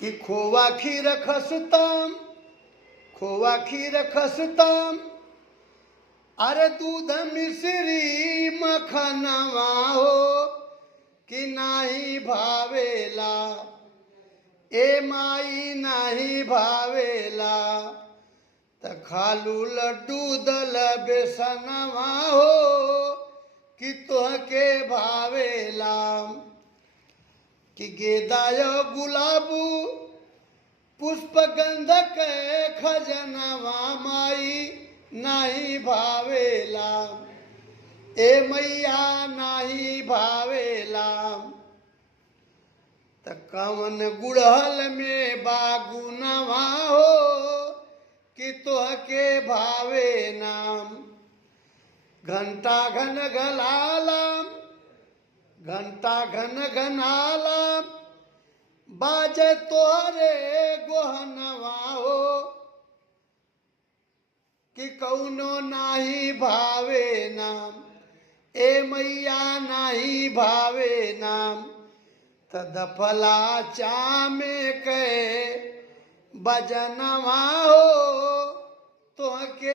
कि खोवा खीर खसताम, खोवा खीर खसताम, अरे दूध मिश्री मखनवा हो कि नाही भावेला, ए माई नाही भावेला, त खालू लड्डू दल बेसनवा हो कि तोहके भावेला। कि गेदाय गुलाबू पुष्पगंध के खजनवा माई नाही भावेला, ए मैया नाही भावेला, त कवन गुड़हल में बागुनवा हो कि तोहके भावे नाम। घंटा घन घनालाम, घंटा घन घनालाम, बाजे तोहरे गोहनवा हो कि कौनो नाही भावे नाम, ए मैया नाही भावे नाम। तदफला चामे के बजनवा हो तोहके